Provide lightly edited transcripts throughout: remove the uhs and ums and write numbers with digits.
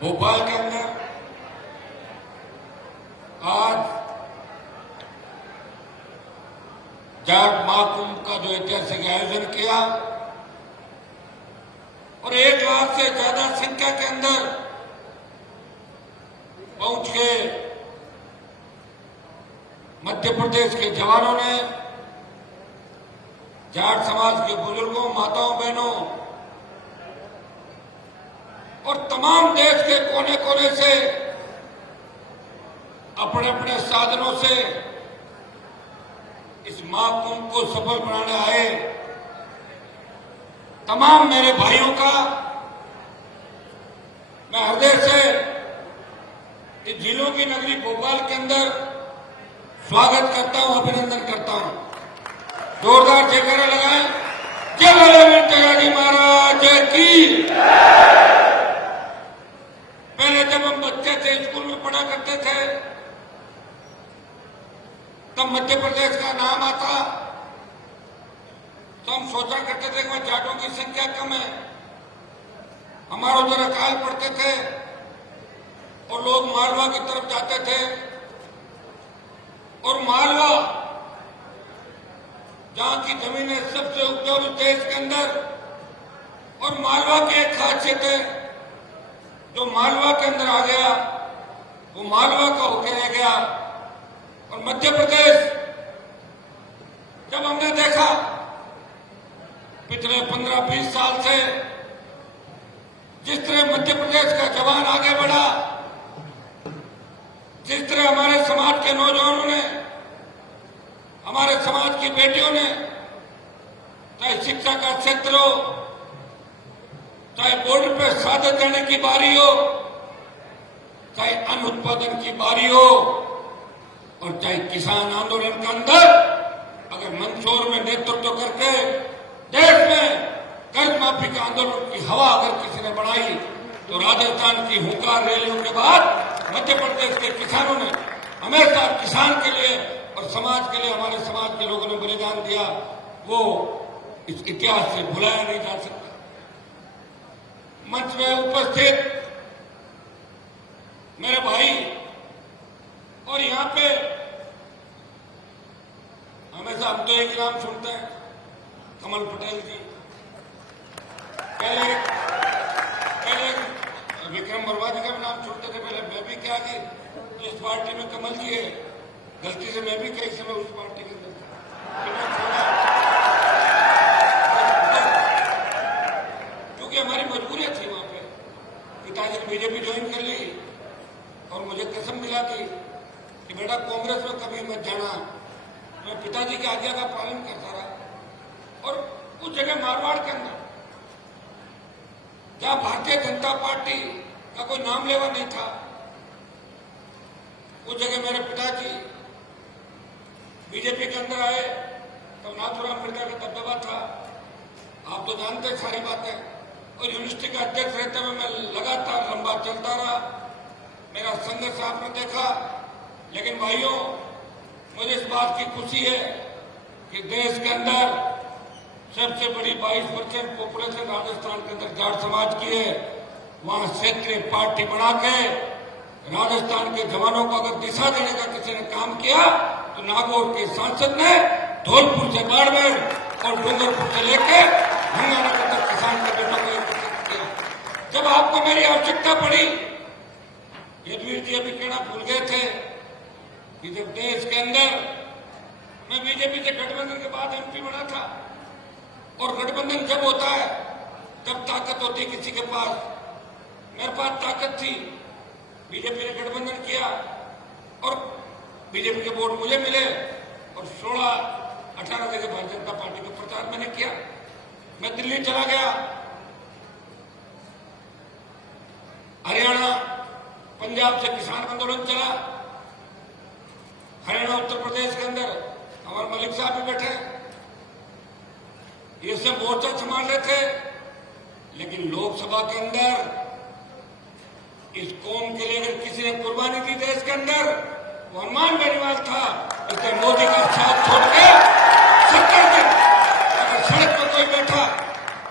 भोपाल के अंदर आज जाट महाकुंभ का जो ऐतिहासिक आयोजन किया और 1 लाख से ज्यादा संख्या के अंदर पहुंच के मध्य प्रदेश के जवानों ने जाट समाज के बुजुर्गों, माताओं, बहनों और तमाम देश के कोने कोने से अपने अपने साधनों से इस महाकुंभ को सफल बनाने आए तमाम मेरे भाइयों का मैं हृदय से इस जिलों की नगरी भोपाल के अंदर स्वागत करता हूं, अभिनंदन करता हूं। जोरदार जयकारा लगाएं। जय ललित जगाजी महाराज की। पहले जब हम बच्चे थे, स्कूल में पढ़ा करते थे, तब मध्य प्रदेश का नाम आता तो हम सोचा करते थे कि जाटों की संख्या कम है। हमारे उधर अकाल पड़ते थे और लोग मालवा की तरफ जाते थे और मालवा जहां की जमीनें सबसे उपजाऊ देश के अंदर, और मालवा की एक खासियत है, जो मालवा के अंदर आ गया वो मालवा का होकर रह गया। और मध्य प्रदेश जब हमने देखा पिछले 15-20 साल से जिस तरह मध्य प्रदेश का जवान आगे बढ़ा, जिस तरह हमारे समाज के नौजवानों ने, हमारे समाज की बेटियों ने, चाहे शिक्षा का क्षेत्र हो, चाहे बॉर्डर पर शहादत देने की बारी हो, चाहे अन्न उत्पादन की बारी हो, और चाहे किसान आंदोलन के अंदर अगर मंदसौर में नेतृत्व करके देश में कर्ज माफी के आंदोलन की हवा अगर किसी ने बढ़ाई, तो राजस्थान की हुंकार रैलियों के बाद मध्य प्रदेश के किसानों ने हमेशा किसान के लिए और समाज के लिए, हमारे समाज के लोगों ने बलिदान दिया, वो इस इतिहास से भुलाया नहीं जा सकता। मंच में उपस्थित मेरे भाई, और यहां पे हमेशा हम तो एक नाम सुनते हैं, कमल पटेल जी। पहले विक्रम वर्मा जी का भी नाम सुनते थे, पहले मैं भी क्या कि इस पार्टी में कमल जी है, गलती से मैं भी कई समय उस पार्टी के अंदर था, क्योंकि हमारी मजबूरियां थी। वहां पे पिताजी ने बीजेपी ज्वाइन कर ली और मुझे कसम मिला थी कि बेटा कांग्रेस में कभी मत जाना। मैं पिताजी की आज्ञा का पालन करता रहा। और उस जगह मारवाड़ के अंदर जहां भारतीय जनता पार्टी का कोई नाम लेवा नहीं था, उस जगह मेरे पिताजी बीजेपी के अंदर आए तो नाथुराम मिर्जा का दबदबा था। आप तो जानते सारी बातें। और यूनिवर्सिटी का अध्यक्ष रहते हुए मैं लगातार लंबा चलता रहा। मेरा संघर्ष आपने देखा। लेकिन भाइयों, मुझे इस बात की खुशी है कि देश के अंदर सबसे बड़ी 22% पॉपुलेशन राजस्थान के अंदर जाट समाज की है। वहां क्षेत्रीय पार्टी बना के राजस्थान के जवानों को अगर दिशा देने का किसी ने काम किया तो नागौर के सांसद ने धौलपुर से बाड़मेर और डूंगरपुर से लेकर गंगानगर तक किसान के बेटों को एकत्रित किया। जब आपको मेरी आवश्यकता पड़ी, यदुवीर जी अभी कहना भूल गए थे कि जब देश के अंदर मैं बीजेपी से गठबंधन के बाद एमपी बना था, और गठबंधन जब होता है तब ताकत होती है किसी के पास। मेरे पास ताकत थी, बीजेपी ने गठबंधन किया और बीजेपी के वोट मुझे मिले और 16-18 जगह भारतीय जनता पार्टी का प्रचार मैंने किया। मैं दिल्ली चला गया, हरियाणा, पंजाब से किसान आंदोलन चला, हरियाणा, उत्तर प्रदेश के अंदर हमारे मलिक साहब भी बैठे, ये सब मोर्चा संभाल रहे थे। लेकिन लोकसभा के अंदर इस कौम के लिए अगर किसी ने कुर्बानी दी देश के अंदर, वो हनुमान बेनीवाल था। इसलिए मोदी का साथ छोड़ के 70 दिन अगर सड़क पर कोई बैठा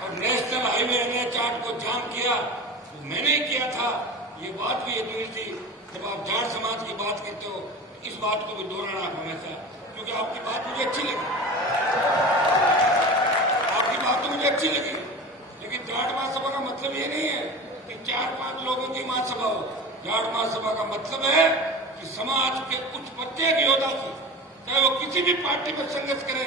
और नेशनल हाईवे NH8 को जाम किया, तो मैंने ही किया था। ये बात भी अधूरी थी। जब आप जाट समाज की बात करते हो इस बात को भी दोहराना आप हमेशा, क्योंकि आपकी बात मुझे अच्छी लगी, आपकी बात तो मुझे अच्छी लगी, लेकिन जाट महासभा का मतलब ये नहीं है कि 4-5 लोगों की महासभा हो। जाट महासभा का मतलब है कि समाज के कुछ प्रत्येक योद्धा की, चाहे वो किसी भी पार्टी में संघर्ष करे,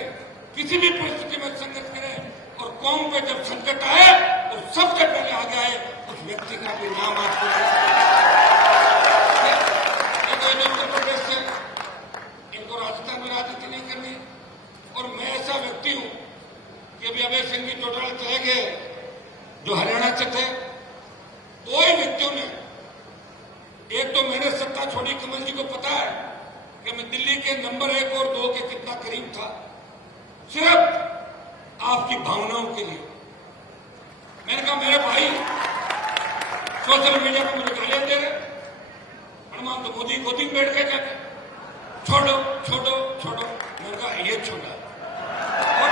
किसी भी परिस्थिति में संघर्ष करे, और कौम पे जब संकट आए तो सबसे पहले आगे आए उस व्यक्ति का भी नाम आपको उत्तर प्रदेश से, इनको राजस्थान में राजनीति नहीं करनी। और मैं ऐसा व्यक्ति हूं कि अभी अभय सिंह जी चौटाला चले गए जो हरियाणा से थे। दो ही व्यक्तियों ने, एक तो मैंने सत्ता छोड़ी, कमल जी को पता है कि मैं दिल्ली के नंबर 1 और 2 के कितना करीब था, सिर्फ आपकी भावनाओं के लिए। मैंने कहा मेरे भाई सोशल मीडिया पर मुझे गालियां दे रहे, हनुमान तो मोदी गोदी में बैठ के जाके छोड़ो छोड़ो छोड़ो। मैंने कहा ये छोड़ा। और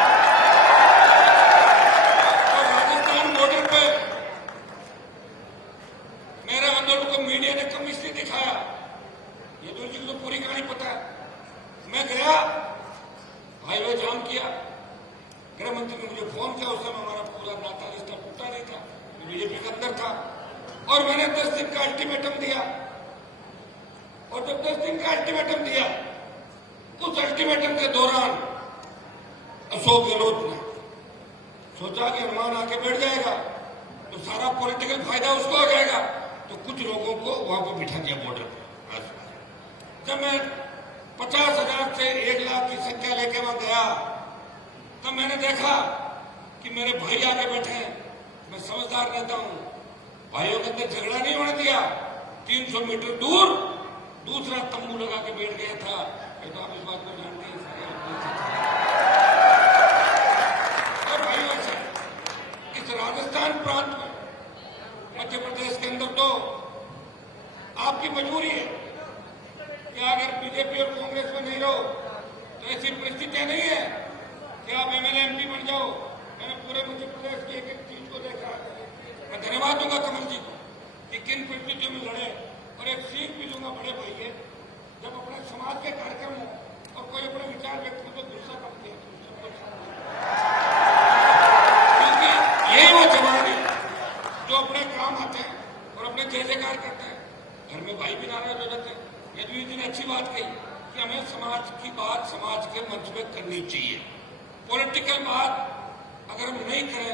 राजस्थान बॉर्डर पे मेरे आंदोलन को मीडिया ने कम इसलिए दिखाया, ये तो जी को पूरी कहानी पता है। मैं गया, हाईवे जाम किया, गृह मंत्री ने मुझे फोन किया, उस समय हमारा पूरा नाता रिश्ता टूटा नहीं था, बीजेपी के अंदर था, और मैंने 10 दिन का अल्टीमेटम दिया। और जब 10 दिन का अल्टीमेटम दिया, उस अल्टीमेटम के दौरान अशोक गहलोत ने सोचा कि हनुमान आके बैठ जाएगा तो सारा पॉलिटिकल फायदा उसको हो जाएगा, तो कुछ लोगों को वहां पर बिठा दिया बॉर्डर पर। जब मैं 50,000 से 1 लाख की संख्या लेके वहां गया, तब मैंने देखा कि मेरे भाई आगे बैठे हैं। मैं समझदार रहता हूं, भाइयों के अंदर झगड़ा नहीं होने दिया। 300 मीटर दूर दूसरा तंबू लगा के बैठ गया था। तो आप इस बात को जानते हैं और भाइयों से इस राजस्थान प्रांत में, मध्य प्रदेश के अंदर तो आपकी मजबूरी है कि अगर बीजेपी और कांग्रेस में नहीं रहो तो ऐसी परिस्थितियां नहीं है कि आप एमएलए एमपी बन जाओ। मैंने पूरे मध्य प्रदेश की एक चीज को देखा। मैं धन्यवाद दूंगा कमल जी को कि किन परिस्थितियों में लड़े, और एक सीख भी दूंगा बड़े भाई है, जब अपने समाज के कार्यक्रम हो और कोई अपने विचार व्यक्त करे तो गुस्सा कम किया, क्योंकि यही वो जवान है जो अपने काम आते हैं और अपने जय जयकार करते हैं। घर में भाई भी नाराज हो जाते हैं। यदुवीर जी ने अच्छी बात कही कि हमें समाज की बात समाज के मंच में करनी चाहिए। पॉलिटिकल बात अगर हम नहीं करें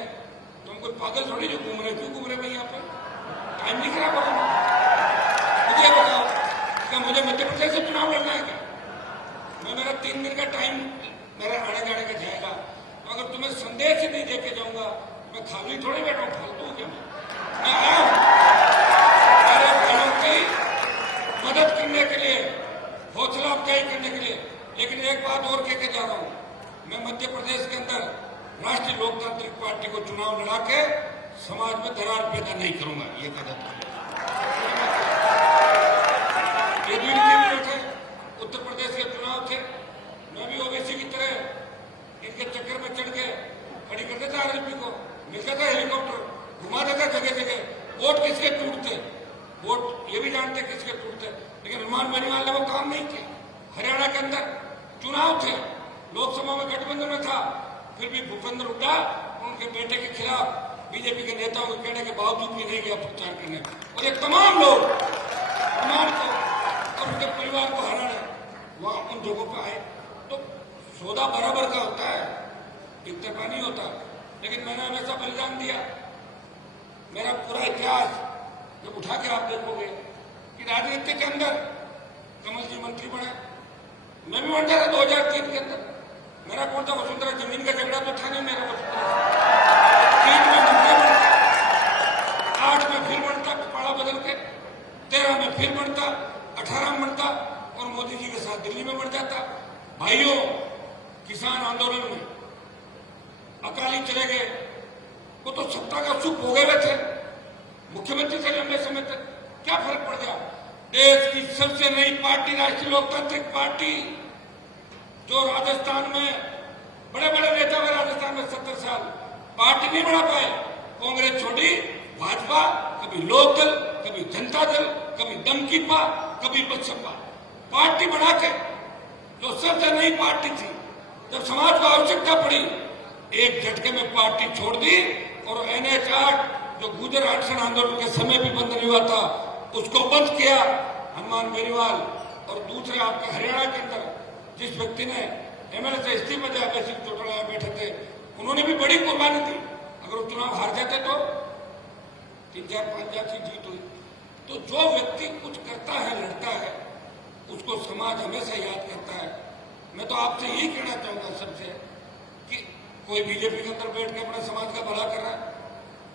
तो हम कोई पागल थोड़ी जो घूम रहे, क्यों घूम रहे भाई यहाँ पे? टाइम नहीं खराब होगा। मुझे बताओ क्या मुझे मध्य प्रदेश से चुनाव लड़ना है क्या? मेरा 3 दिन का टाइम मेरे आने जाने का जाएगा, तो अगर तुम्हें संदेश ही नहीं देके जाऊंगा मैं खाली थोड़ी बैठा हूं, फालतू क्या? मैं आया हूं मेरे भाइयों की मदद करने के लिए, हौसला अफजाई करने के लिए। लेकिन एक बात और कहकर जा रहा हूं, मैं मध्य प्रदेश के अंदर राष्ट्रीय लोकतांत्रिक पार्टी को चुनाव लड़ा के समाज में दरार पैदा नहीं करूंगा। ये कदम ये भी थे, उत्तर प्रदेश के चुनाव थे, मैं भी ओबीसी की तरह इनके चक्कर में चढ़ के खड़ी कर देता आरएलपी को, मिलता था हेलीकॉप्टर, घुमा देता जगह जगह। वोट किसके टूटते, वोट ये भी जानते किसके टूटते, लेकिन हनुमान बेनीवाल ने वो काम नहीं किया। हरियाणा के अंदर चुनाव थे, लोकसभा में गठबंधन में था, फिर भी भूपेंद्र हुड्डा उनके बेटे के खिलाफ बीजेपी के नेताओं के कहने के बावजूद भी नहीं गया प्रचार करने, और ये तमाम लोग हनुमान को और उनके परिवार को हराने वहां उन जगहों पर आए। तो सौदा बराबर का होता है, एक तरफा नहीं होता। लेकिन मैंने हमेशा बलिदान दिया। मेरा पूरा इतिहास जब उठा के आप देखोगे कि राजनीति के अंदर कमल जी मंत्री बने, मैं भी बन जाता 2003 के अंदर। मेरा कौन था वसुंधरा, जमीन का झगड़ा तो था नहीं मेरा। वसुंधरा 3 में मंत्री बनता, 8 में फिर बनता कपाड़ा बदल के, 13 में फिर बनता, 18 में बनता और मोदी जी के साथ दिल्ली में बढ़ जाता। भाइयों, किसान आंदोलन में अकाली चले गए, वो तो सत्ता का सुख भोगे हुए थे, मुख्यमंत्री से लंबे समय तक क्या फर्क पड़ गया? देश की सबसे नई पार्टी राष्ट्रीय लोकतांत्रिक पार्टी, जो राजस्थान में बड़े बड़े नेता हुए, राजस्थान में 70 साल पार्टी नहीं बना पाए, कांग्रेस छोड़ी, भाजपा, कभी लोकदल, कभी कभी जनता दल, कभी दम की पा, कभी बसपा। पार्टी बना के जो सबसे नई पार्टी थी, जब समाज को आवश्यकता पड़ी, एक झटके में पार्टी छोड़ दी और NH 8 जो गुजर अनशन आंदोलन के समय भी बंद नहीं हुआ था, उसको बंद किया हनुमान बेनीवाल। और दूसरे आपके हरियाणा के अंदर जिस व्यक्ति ने MLA से इस्तीफा दिया, बेसिक चौटाला बैठे थे, उन्होंने भी बड़ी कुर्बानी दी। अगर वो चुनाव हार जाते तो 3-4-5 की जीत हुई। तो जो व्यक्ति कुछ करता है, लड़ता है, उसको समाज हमेशा याद करता है। मैं तो आपसे यही कहना चाहूंगा सबसे कि कोई बीजेपी के अंदर बैठ के अपने समाज का भला कर रहा है,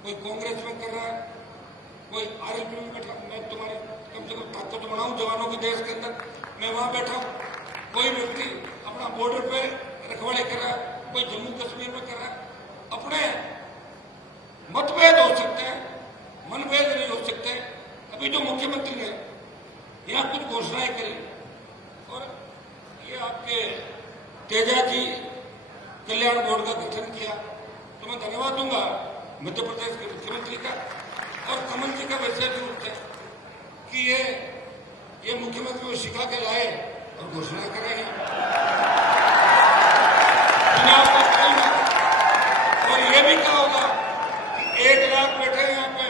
कोई कांग्रेस में कर रहा है, कोई RLP में बैठा, मैं तुम्हारी कम से कम ताकत बनाऊं जवानों के देश के अंदर, मैं वहां बैठा हूं। कोई व्यक्ति अपना बॉर्डर पे रखवाले कर रहा है, कोई जम्मू कश्मीर में कर रहा है। अपने मतभेद हो सकते हैं, मनभेद नहीं हो सकते। अभी जो मुख्यमंत्री ने यहाँ कुछ घोषणाएं करी और ये आपके तेजा जी कल्याण बोर्ड का गठन किया, तो मैं धन्यवाद दूंगा मध्य प्रदेश के मुख्यमंत्री का और कमल जी का विशेष रूप से कि ये मुख्यमंत्री को सिखा के लाए और घोषणा कर रहे हैं। और ये भी कहा होगा कि 1 लाख बैठे यहाँ पे,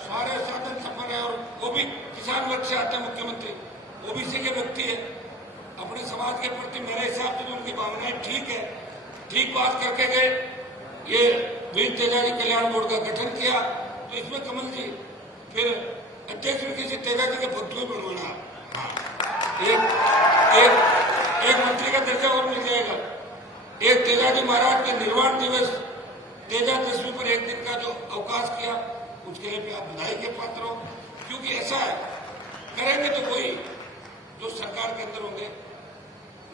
सारे साधन संपन्न है और वो भी किसान वर्ग से आते हैं मुख्यमंत्री, OBC के व्यक्ति है। अपने समाज के प्रति मेरे हिसाब से उनकी भावनाएं ठीक है, ठीक बात करके गए। ये वीर तेजा जी कल्याण बोर्ड का गठन किया, तो इसमें कमल जी फिर अध्यक्ष किसी तेजा जी के भक्त में बनवाना, एक मंत्री का दर्जा और मिल जाएगा। एक तेजा जी महाराज के निर्वाण दिवस, तेजा दशमी पर 1 दिन का जो अवकाश किया, उसके लिए भी आप बधाई के पात्र हो। क्योंकि ऐसा है, करेंगे तो कोई जो सरकार के अंदर होंगे,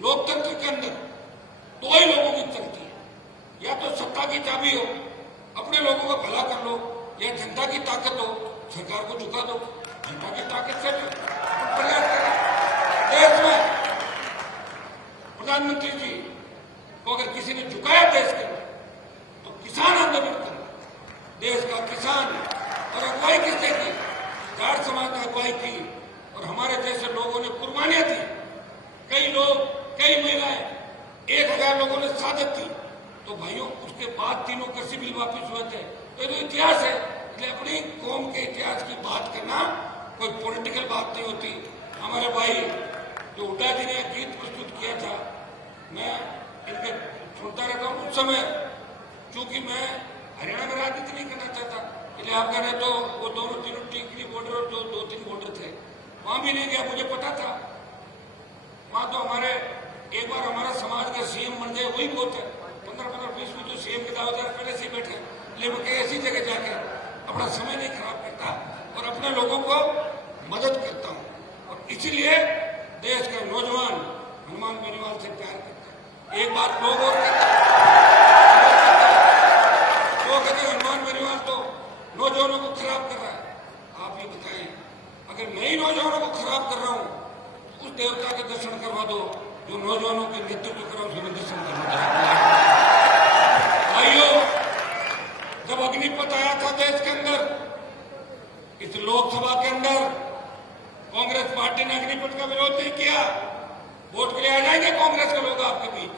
लोकतंत्र के अंदर दो ही लोगों की चलती है, या तो सत्ता की चाबी हो, अपने लोगों का भला कर लो, या जनता की ताकत हो, सरकार को झुका दो। जनता की ताकत से प्रयास करें। देश में प्रधानमंत्री जी को अगर किसी ने झुकाया देश के अंदर, तो किसान आंदोलन करना, देश का किसान। और अगुवाई किसने की? जाट समाज ने अगुवाई की और हमारे जैसे लोगों ने कुर्बानियां दी। कई लोग, कई महिलाएं, 1000 लोगों ने शहादत दी। तो भाइयों, उसके बाद 3 कृषि बिल वापिस हुए थे। तो ये तो इतिहास है। इसलिए अपनी कौम के इतिहास की बात करना कोई पॉलिटिकल बात नहीं होती। हमारे भाई जो हुड्डा जी ने गीत प्रस्तुत किया था, मैं इनके सुनता रहता हूँ। उस समय चूंकि मैं हरियाणा में राजनीति नहीं करना चाहता, इसलिए आप कह रहे तो वो दोनों तीनों टीकरी बॉर्डर और जो 2-3 बॉर्डर थे, वहां भी नहीं गया। मुझे पता था वहां तो हमारे एक बार हमारा समाज का CM बन जाए वही बहुत है। 15-20 में तो CM के दावेदार पहले से बैठे, लेकिन मैं ऐसी जगह जाके अपना समय नहीं खराब करता और अपने लोगों को मदद करता हूं। और इसीलिए देश के नौजवान हनुमान बेनीवाल से प्यार करते हैं। एक बात लोग और कहते हैं हनुमान बेनीवाल तो नौजवानों को खराब कर रहा है। आप ये बताएं, अगर मैं ही नौजवानों को खराब कर रहा हूं, तो उस देवता के दर्शन करवा दो जो नौजवानों के नेतृत्व कर रहा हूं, उसमें दर्शन करवा दो। भाइयों, जब अग्निपथ आया था देश के अंदर, इस लोकसभा के अंदर कांग्रेस पार्टी ने अग्निपथ का विरोध नहीं किया। वोट के लिए आ जाएंगे कांग्रेस के लोग आपके बीच।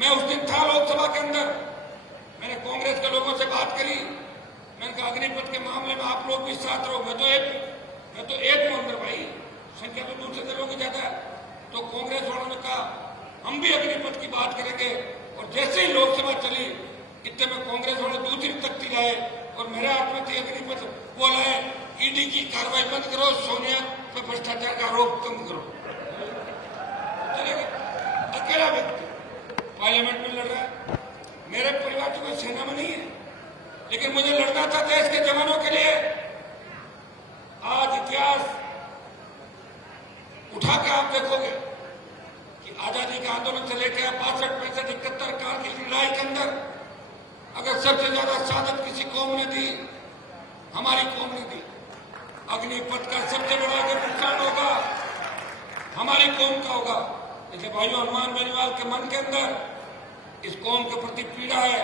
मैं उस दिन था लोकसभा के अंदर, मैंने कांग्रेस के लोगों से बात करी। मैंने कहा अग्निपथ के मामले में आप लोग भी साथ रहो। मैं तो एक हूं अंदर भाई, संख्या तो दूसरे दलों की ज्यादा है। तो कांग्रेस वालों ने कहा हम भी अग्निपथ की बात करेंगे। और जैसे ही लोकसभा चली, इतने में कांग्रेस वाले दूसरी तख्ती लाए और मेरे हाथ में थी अग्निपथ, वो लाए ED की कार्रवाई बंद करो, सोनिया पे भ्रष्टाचार का आरोप कम करो। अकेला व्यक्ति पार्लियामेंट में लड़ रहा है। मेरे परिवार की कोई सेना में नहीं है, लेकिन मुझे लड़ना था देश के जवानों के लिए। आज इतिहास उठा के आप देखोगे कि आजादी के आंदोलन से लेकर 62, 65, 71 कारगिल की लड़ाई के अंदर अगर सबसे ज्यादा शहादत किसी कौम ने दी, हमारी कौम ने दी। अग्निपथ का सबसे बड़ा अगर नुकसान होगा हमारी कौम का होगा। इसलिए भाइयों, हनुमान बेनीवाल के मन के अंदर इस कौम के प्रति पीड़ा है।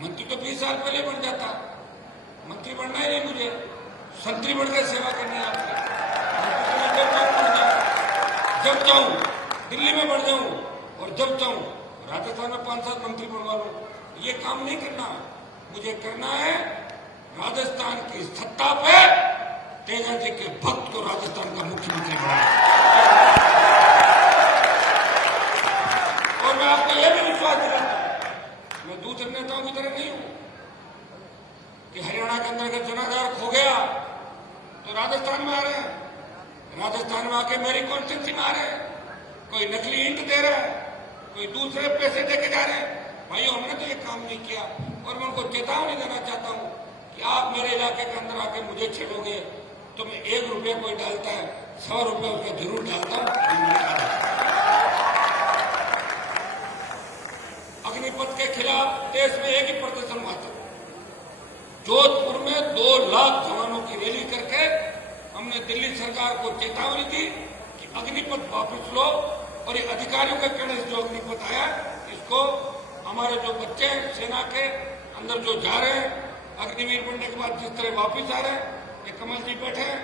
मंत्री तो 20 साल पहले बन जाता, मंत्री बनना ही नहीं मुझे। संतरी बढ़ के सेवा करनी है आपकी। जब चाहूं दिल्ली में बढ़ जाऊं और जब चाहूं राजस्थान में 5-7 मंत्री बनवा लूं, ये काम नहीं करना। मुझे करना है राजस्थान की सत्ता पे तेजा जी के भक्त को राजस्थान का मुख्यमंत्री बनाना। और मैं आपको यह भी विश्वास दिलाता हूं, मैं दूसरे नेताओं की तरह नहीं हूं कि हरियाणा के अंदर अगर जनाधार खो गया तो राजस्थान में आ रहे हैं, राजस्थान में आके मेरी कॉन्स्टिट्यूंसी में आ रहे हैं, कोई नकली ईंट दे रहा है, कोई दूसरे पैसे देके जा रहे हैं। भाई हमने तो ये काम नहीं किया। और मैं उनको चेतावनी देना चाहता हूं कि आप मेरे इलाके के अंदर आके मुझे छेड़ोगे तो मैं 1 रुपया कोई डालता है 100 रुपया उसका जरूर डालता हूं। अग्निपथ के खिलाफ देश में एक ही प्रदर्शन हुआ था। जोधपुर में 2 लाख जवानों की रैली करके हमने दिल्ली सरकार को चेतावनी दी कि अग्निपथ वापस लो और ये अधिकारियों के कहने से जो अग्निपथ आया इसको हमारे जो बच्चे हैं सेना के अंदर जो जा रहे हैं अग्निवीर बनने के बाद जिस तरह वापिस आ रहे हैं, ये कमल जी बैठे हैं,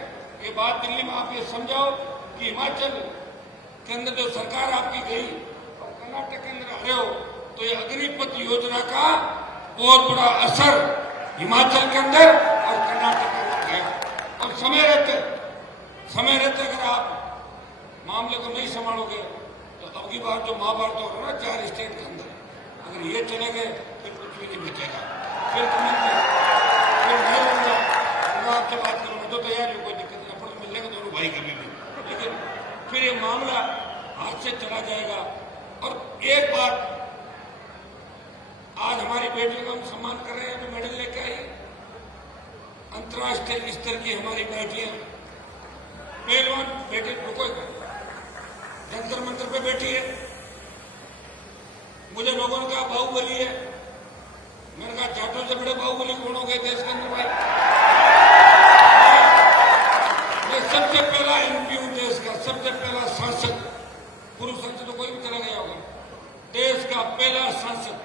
ये बात दिल्ली में आप ये समझाओ कि हिमाचल के अंदर जो सरकार आपकी गई और कर्नाटक के अंदर आ रहे हो तो ये अग्निपथ योजना का बहुत बड़ा असर हिमाचल के अंदर और कर्नाटक के अंदर है। और समय रहते अगर आप मामले को नहीं संभालोगे तो अब की बार जो महाभारत हो रहा है ना 4 स्टेट के अंदर, अगर ये चले गए फिर कुछ भी नहीं बचेगा। फिर मैं लूंगा, मैं आपसे बात करूंगा तो तैयार हूं, कोई दिक्कत नहीं, अपन मिलने का दोनों भाई कर लेंगे, लेकिन फिर ये मामला हाथ से चला जाएगा। और एक बात, आज हमारी बेटियों का हम सम्मान कर रहे हैं, जो मेडल लेके आई, अंतर्राष्ट्रीय स्तर की हमारी बेटियां, पहलवान बेटे रुको जंतर मंत्र पे बैठी है। मुझे लोगों ने कहा बाहुबली है, मैंने कहा जाटों से बड़े बाहुबली कौन हो गए देश के अंदर भाई। मैं सबसे पहला एमपी हूं देश का, सबसे पहला सांसद, पूर्व सांसद तो कोई भी चला गया होगा, देश का पहला सांसद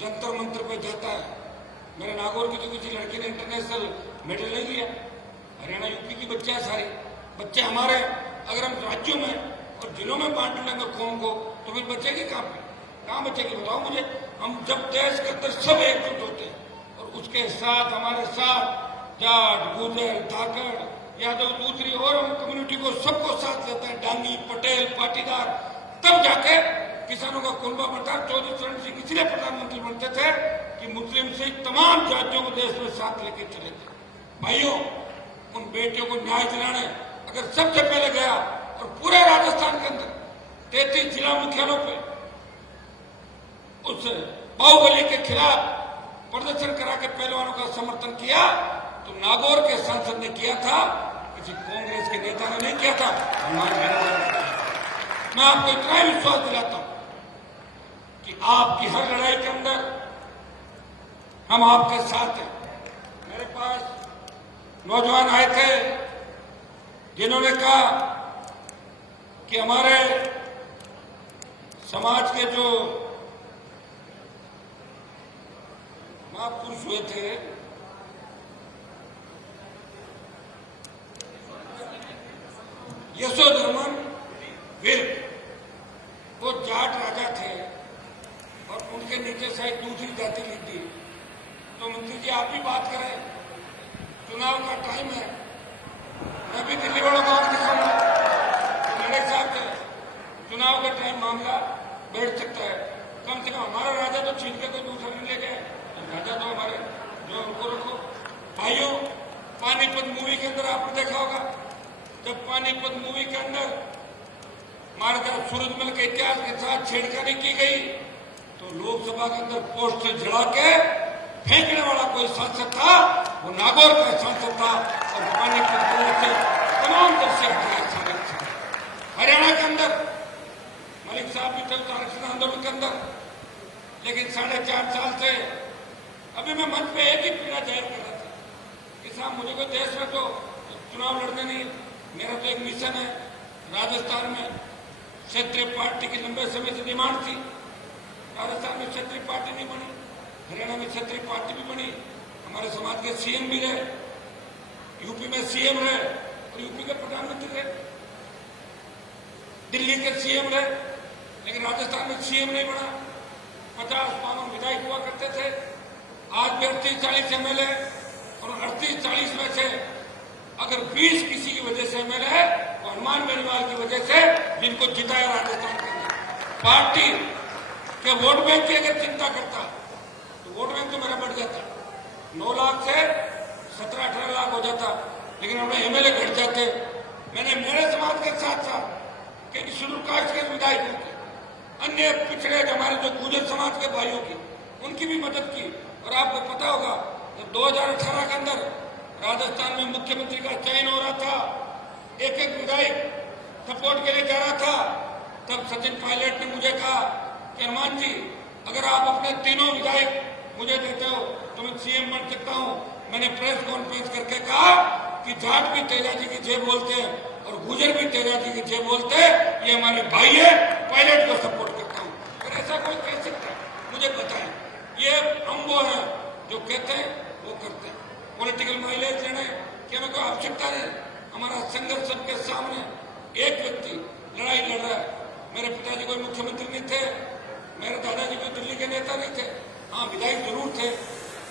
जंतर मंत्र पे जाता है। मेरे नागौर की तो किसी लड़की ने इंटरनेशनल मेडल नहीं लिया। हरियाणा यूपी की बच्चे हैं, सारे बच्चे हमारे। अगर हम राज्यों में और जिलों में बांट लेंगे कौम को तो फिर बचेगी कहाँ बचेगी बताओ मुझे। हम जब देश के अंदर सब एकजुट होते हैं और उसके साथ हमारे साथ जाट गुजर धाकड़ यादव दूसरी और हम कम्युनिटी को सबको साथ लेते हैं, डांगी पटेल पाटीदार, तब जाके किसानों का कुनबा बटा। चौधरी चरण सिंह इसलिए प्रधानमंत्री बनते थे कि मुस्लिम से तमाम जातियों को देश में साथ लेके चले थे। भाइयों, उन बेटियों को न्याय दिलाने अगर सबसे पहले गया और पूरे राजस्थान के अंदर 33 जिला मुख्यालयों पे उस बाहुबली के खिलाफ प्रदर्शन करा के पहलवानों का समर्थन किया तो नागौर के सांसद ने किया था, किसी कांग्रेस के नेता ने नहीं किया था। मैं आपको इतना विश्वास दिलाता हूं कि आपकी हर लड़ाई के अंदर हम आपके साथ हैं। मेरे पास नौजवान आए थे जिन्होंने कहा कि हमारे समाज के जो महापुरुष हुए थे, यशोधर्मन वीर, वो जाट राजा थे और उनके नीचे शायद दूसरी जाति लिख दी। तो मंत्री जी आप भी बात करें, चुनाव का टाइम है, मैं भी दिल्ली वालों को आगे दिखाऊंगा। मेरे हिसाब से चुनाव का टाइम मामला बैठ सकता है। कम से कम हमारा राजा तो छीन के कोई दूसरा नहीं ले गए, राजा तो हमारे जो उनको रखो। भाइयों, पानीपत मूवी के अंदर आपने देखा होगा, जब पानीपत मूवी के अंदर महाराजा सूरजमल के इतिहास के साथ छेड़खानी की गई तो लोकसभा के अंदर पोस्ट से जला के फेंकने वाला कोई सांसद था, वो नागौर का सांसद था और पानीपत मूवी से तमाम दर्शक हरियाणा के अंदर मलिक साहब भी थे आरक्षण आंदोलन के अंदर, लेकिन 4.5 साल से अभी मैं मंच पे एक ही पीड़ा जाहिर कर रहा था कि साहब मुझे कोई देश में तो चुनाव लड़ने नहीं, मेरा तो एक मिशन है। राजस्थान में क्षेत्रीय पार्टी की लंबे समय से डिमांड थी, राजस्थान में क्षेत्रीय पार्टी नहीं बनी, हरियाणा में क्षेत्रीय पार्टी भी बनी, हमारे समाज के सीएम भी रहे, यूपी में सीएम रहे और यूपी के प्रधानमंत्री रहे, दिल्ली के सीएम रहे, लेकिन राजस्थान में सीएम नहीं बना। 50-52 विधायक हुआ करते थे, आज भी 38-40 एमएलए, और 38-40 में से अगर 20 किसी की वजह से एमएलए है तो हनुमान बेनीवाल की वजह से, जिनको जिताया राजस्थान के अंदर। पार्टी के वोट बैंक की अगर चिंता करता तो वोट बैंक तो मेरा बढ़ जाता, 9 लाख से 17-18 लाख हो जाता, लेकिन हमें एमएलए घट जाते। मैंने मेरे समाज के साथ साथ कई शेड्यूल कास्ट के विधायकों की, अन्य पिछड़े हमारे जो गुर्जर समाज के भाइयों की, उनकी भी मदद की। और आपको पता होगा जब 2018 के अंदर राजस्थान में मुख्यमंत्री का चयन हो रहा था, एक विधायक सपोर्ट के लिए जा रहा था, तब सचिन पायलट ने मुझे कहा कि हनुमान जी, अगर आप अपने तीनों विधायक मुझे देते हो तो मैं सीएम बन सकता हूं। मैंने प्रेस कॉन्फ्रेंस करके कहा कि जाट भी तेजा जी की जय बोलते हैं और गुर्जर भी तेजा जी की जय बोलते हैं, ये हमारे भाई है, पायलट को सपोर्ट करता हूं। और ऐसा कोई कह सकता है, मुझे बताएं। ये हम वो हैं जो कहते हैं वो करते हैं। पॉलिटिकल माइलेज लेने की हमें कोई आवश्यकता नहीं। हमारा संघर्ष सबके सामने, एक व्यक्ति लड़ाई लड़ रहा है। मेरे पिताजी कोई मुख्यमंत्री नहीं थे, मेरे दादाजी कोई दिल्ली के नेता नहीं थे, हाँ विधायक जरूर थे।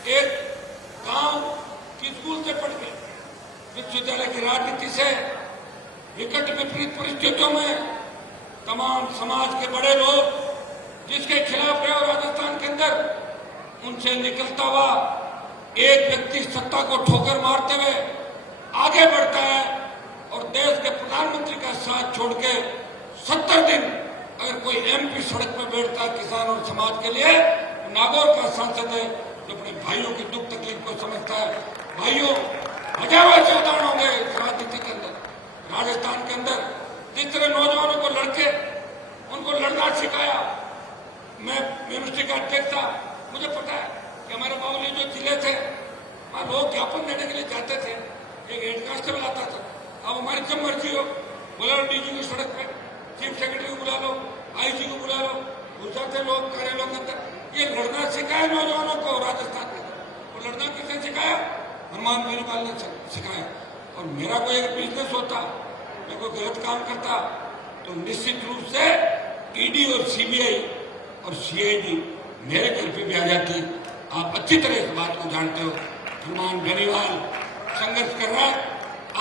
एक गांव की स्कूल से पढ़ के विश्वविद्यालय की राजनीति से विकट विपरीत परिस्थितियों में तमाम समाज के बड़े लोग जिसके खिलाफ रहे राजस्थान के अंदर, उनसे निकलता हुआ एक व्यक्ति सत्ता को ठोकर मारते हुए आगे बढ़ता है और देश के प्रधानमंत्री का साथ छोड़ के 70 दिन अगर कोई एमपी सड़क पर बैठता है किसान और समाज के लिए, नागौर का सांसद है जो अपने भाइयों की दुख तकलीफ को समझता है। भाइयों, हजारों ऐसे उदाहरण होंगे इस राजनीति के अंदर, राजस्थान के अंदर, जिस तरह नौजवानों को लड़के उनको लड़ना सिखाया। मैं यूनिवर्सिटी का अध्यक्ष था, मुझे पता है कि हमारे बावली जो जिले थे वहां लोग ज्ञापन देने के लिए जाते थे, एक हेड कांस्टेबल आता था, अब हमारी जब मर्जी हो बुला लो डीजी की सड़क पे, चीफ सेक्रेटरी को बुला लो, आईजी को बुला लो, घुस जाते लोग कार्यालयों के अंदर। ये लड़ना सिखाया नौजवानों को राजस्थान में, और लड़ना किसने सिखाया? हनुमान बेनीवाल ने सिखाया। और मेरा कोई अगर बिजनेस होता, मैं कोई गलत काम करता, तो निश्चित रूप से ईडी और सीबीआई और सीआईडी मेरे घर पे भी आ जाती। आप अच्छी तरह इस बात को जानते हो। हनुमान बेनीवाल संघर्ष कर रहा है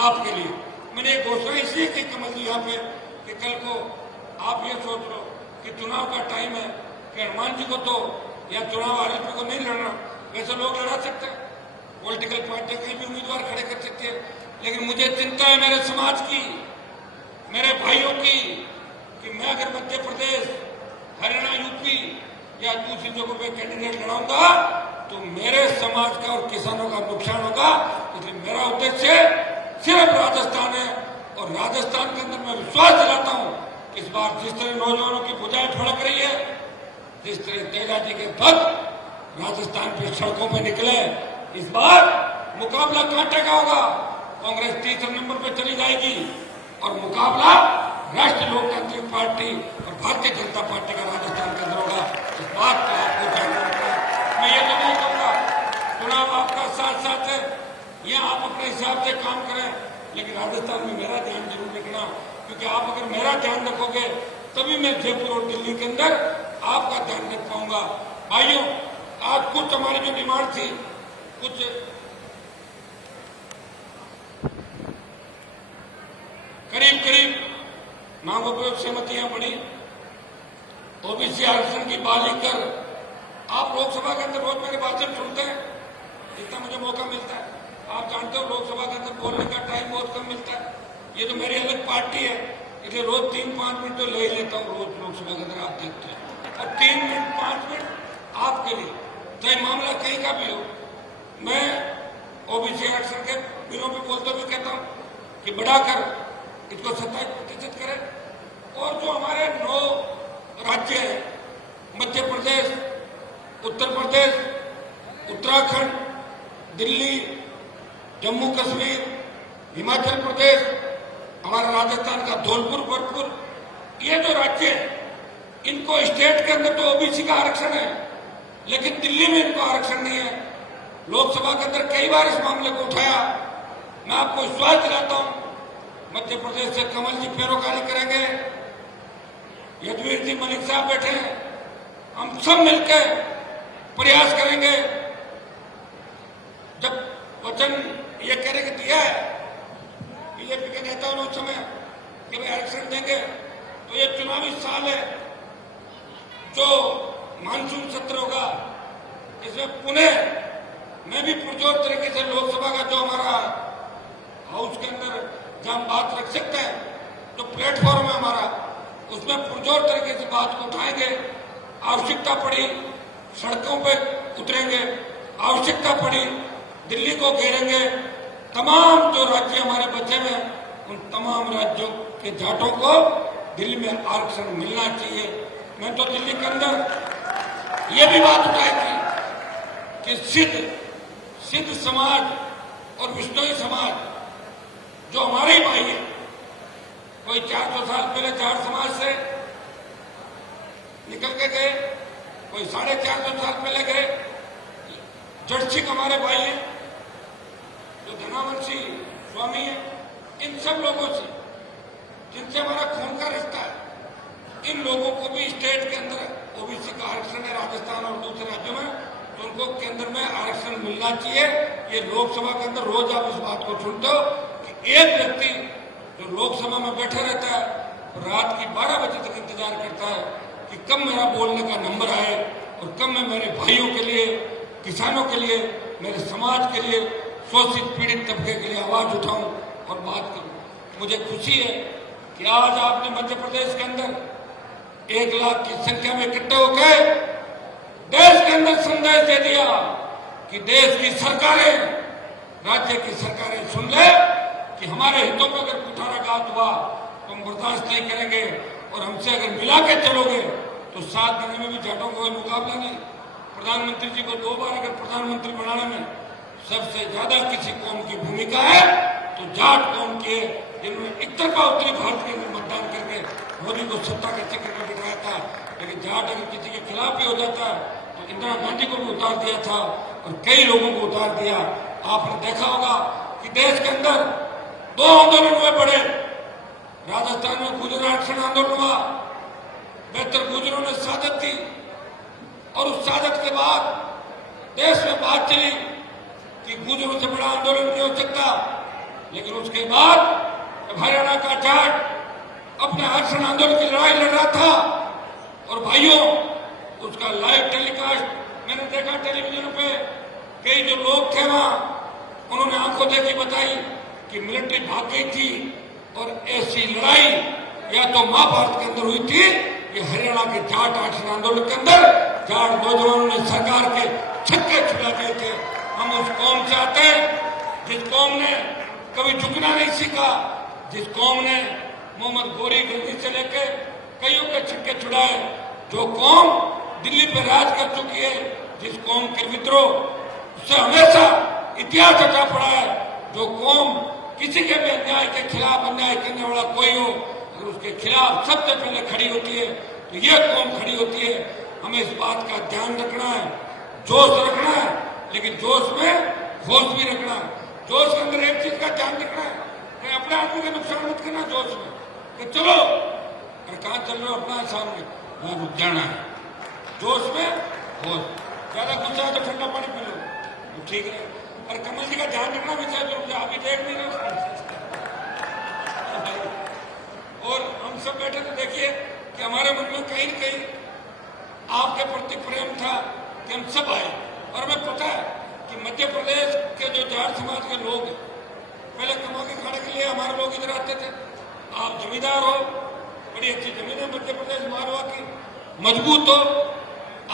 आपके लिए। मैंने एक घोषणा इसलिए की कमल जी यहाँ पे कि कल को आप ये सोच लो कि चुनाव का टाइम है कि हनुमान जी को तो या चुनाव आरोपी को नहीं लड़ना, वैसे लोग लड़ा सकते हैं, पॉलिटिकल पार्टी कहीं भी उम्मीदवार खड़े कर सकती है, लेकिन मुझे चिंता है मेरे समाज की, मेरे भाइयों की, कि मैं अगर मध्य प्रदेश, हरियाणा, यूपी या दूसरी जगहों पे कैंडिडेट लड़ाऊंगा तो मेरे समाज का और किसानों का नुकसान होगा। इसलिए मेरा उद्देश्य सिर्फ राजस्थान है, और राजस्थान के अंदर मैं विश्वास दिलाता हूं कि इस बार जिस तरह नौजवानों की भुजाएं फड़क रही है, जिस तरह तेजा जी के भक्त राजस्थान की सड़कों पर निकले, इस बार मुकाबला कांटे का होगा। कांग्रेस तीसरे नंबर पर चली जाएगी और मुकाबला राष्ट्रीय लोकतांत्रिक पार्टी और भारतीय जनता पार्टी का राजस्थान के अंदर होगा। इस बात को आपको जानना होगा। मैं ये तो नहीं कहूंगा चुनाव आपका साथ साथ है, यहाँ आप अपने हिसाब से काम करें, लेकिन राजस्थान में मेरा ध्यान जरूर रखना, क्योंकि आप अगर मेरा ध्यान रखोगे तभी मैं जयपुर और दिल्ली के अंदर आपका ध्यान रख पाऊंगा। भाइयों, आज कुछ हमारी जो डिमांड थी, कुछ करीब मांगों पर सहमतियां बढ़ी। ओबीसी आरक्षण की बात लेकर आप लोकसभा के अंदर रोज मेरे भाषण सुनते हैं, जितना मुझे मौका मिलता है। आप जानते हो लोकसभा के अंदर बोलने का टाइम बहुत कम मिलता है। ये तो मेरी अलग पार्टी है, इसलिए रोज 3-5 मिनट तो ले ही लेता हूँ रोज लोकसभा के अंदर, आप देखते हैं। और 3 मिनट 5 मिनट आपके लिए, चाहे मामला कहीं का भी हो। मैं ओबीसी आरक्षण के बिलों पर बोलते हुए कहता हूँ कि बढ़ाकर इसको 27% करें। और जो हमारे 9 राज्य हैं, मध्य प्रदेश, उत्तर प्रदेश, उत्तराखंड, दिल्ली, जम्मू कश्मीर, हिमाचल प्रदेश, हमारा राजस्थान का धौलपुर, भरतपुर, ये जो राज्य हैं, इनको स्टेट के अंदर तो ओबीसी का आरक्षण है, लेकिन दिल्ली में इनको आरक्षण नहीं है। लोकसभा के अंदर कई बार इस मामले को उठाया, मैं आपको विश्वास दिलाता हूं, मध्य प्रदेश से कमल जी पैरोकारी करेंगे, यदुवीर जी मलिक साहब बैठे हैं, हम सब मिलकर प्रयास करेंगे। जब वचन ये कहने के दिया है बीजेपी के नेताओं ने उस समय कि वे आरक्षण देंगे, तो ये चुनावी साल है, जो मानसून सत्र होगा, इसमें पुनः मैं भी पुरजोर तरीके से लोकसभा का जो हमारा हाउस के अंदर जहां हम बात रख सकते हैं, जो प्लेटफॉर्म है हमारा, उसमें पुरजोर तरीके से बात को उठाएंगे। आवश्यकता पड़ी सड़कों पे उतरेंगे, आवश्यकता पड़ी दिल्ली को घेरेंगे। तमाम जो राज्य हमारे बचे हुए हैं, उन तमाम राज्यों के जाटों को दिल्ली में आरक्षण मिलना चाहिए। मैं तो दिल्ली के अंदर ये भी बात उठाई थी कि सिद्ध समाज और विष्णोई समाज जो हमारे ही भाई है, कोई 400 साल पहले जाट समाज से निकल के गए, कोई 450 साल पहले गए। जड़सिक हमारे भाई हैं, जो धनावंशी स्वामी है, इन सब लोगों से जिनसे हमारा खून का रिश्ता है, इन लोगों को भी स्टेट के अंदर ओबीसी का आरक्षण है, राजस्थान और दूसरे राज्यों में, तो उनको केंद्र में आरक्षण मिलना चाहिए। ये लोकसभा के अंदर रोज आप इस बात को सुनते हो कि एक व्यक्ति जो लोकसभा में बैठे रहता है, रात की 12 बजे तक इंतजार करता है कि कब मेरा बोलने का नंबर आए और कब मैं मेरे भाइयों के लिए, किसानों के लिए, मेरे समाज के लिए, शोषित पीड़ित तबके के लिए आवाज उठाऊं और बात करूं। मुझे खुशी है कि आज आपने मध्य प्रदेश के अंदर 1 लाख की संख्या में इकट्ठे होकर देश के अंदर संदेश दे दिया कि देश की सरकारें, राज्य की सरकारें सुन ले कि हमारे हितों में अगर कुठाराघात हुआ तो हम बर्दाश्त नहीं करेंगे, और हमसे अगर मिला के चलोगे तो 7 दिन में भी जाटों को कोई मुकाबला नहीं। प्रधानमंत्री जी को 2 बार अगर प्रधानमंत्री बनाने में सबसे ज्यादा किसी कौम की भूमिका है तो जाट कौम की है, जिन्होंने एक तरफा उत्तरी भारत के अंदर मतदान करके मोदी को सत्ता के चक्कर में बिठाया था। लेकिन जाट अगर किसी के खिलाफ भी हो जाता है तो इंदिरा गांधी को भी उतार दिया था और कई लोगों को उतार दिया। आपने देखा होगा कि देश के अंदर 2 आंदोलन हुए बड़े। राजस्थान में गुर्जर आरक्षण आंदोलन हुआ, बेहतर गुर्जरों ने शहादत दी, और उस शहादत के बाद देश में बात चली कि गुर्जरों से बड़ा आंदोलन नहीं हो सकता। लेकिन उसके बाद जब हरियाणा का जाट अपने आरक्षण आंदोलन की लड़ाई लड़ रहा था, और भाइयों उसका लाइव टेलीकास्ट मैंने देखा टेलीविजन पे, कई जो लोग थे वहां, उन्होंने आंखों देखी बताई कि मिलिट्री भाग गई थी, और ऐसी लड़ाई या तो महाभारत के अंदर हुई थी, ये हरियाणा के जाट आरक्षण आंदोलन के अंदर जाट नौजवानों ने सरकार के छक्के छुड़ा दिए थे। हम उस कौम से आते हैं जिस कौम ने कभी झुकना नहीं सीखा, जिस कौम ने मोहम्मद गोरी गंदी से लेकर कईयों के छक्के छुड़ाए, जो कौम दिल्ली पर राज कर चुकी है, जिस कौम के विद्रोह उससे हमेशा इतिहास रचा पड़ा है, जो कौम किसी के भी अन्याय के खिलाफ, अन्याय करने वाला कोई हो, अगर उसके खिलाफ सबसे पहले खड़ी होती है तो यह कौम खड़ी होती है। हमें इस बात का ध्यान रखना है, जोश रखना है, लेकिन जोश में होश भी रखना है। जोश के अंदर एक चीज का ध्यान रखना है कि अपने आदमी का नुकसान मत करना जोश में, कि चलो अरे कहां चल रहे हो, अपना सामने वहां रुक जाना है। जोश में होश, ज्यादा गुस्सा है तो ठंडा पानी पी लो तो ठीक है। और कमल जी का ध्यान रखना भी चाहिए, आप ही देख नहीं रहे। और हम सब बैठे तो देखिए कि हमारे मन में कहीं न कहीं आपके प्रति प्रेम था कि हम सब आए, और हमें पता है कि मध्य प्रदेश के जो जाट समाज के लोग हैं, पहले कमा के खाने के लिए हमारे लोग इधर आते थे। आप जमींदार हो, बड़ी अच्छी जमीन है मध्य प्रदेश मारवा की, मजबूत हो,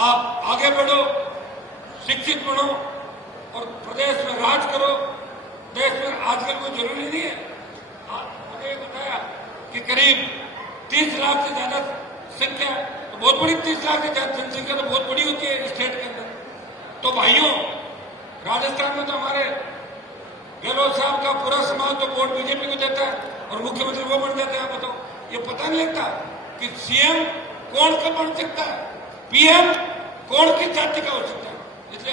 आप आगे बढ़ो, शिक्षित बनो और प्रदेश में राज करो। देश में आजकल कोई जरूरी नहीं है। मुझे ये बताया कि करीब 30 लाख से ज्यादा संख्या, तो बहुत बड़ी 30 लाख से ज्यादा जनसंख्या तो बहुत बड़ी होती है स्टेट के अंदर। तो भाइयों, राजस्थान में तो हमारे गहलोत साहब का पूरा समाज तो वोट बीजेपी को देता है और मुख्यमंत्री वो बन जाते हैं। बताओ, ये पता नहीं लगता कि सीएम कौन का बन सकता है, पीएम कौन की जाति का हो सकता है। इसलिए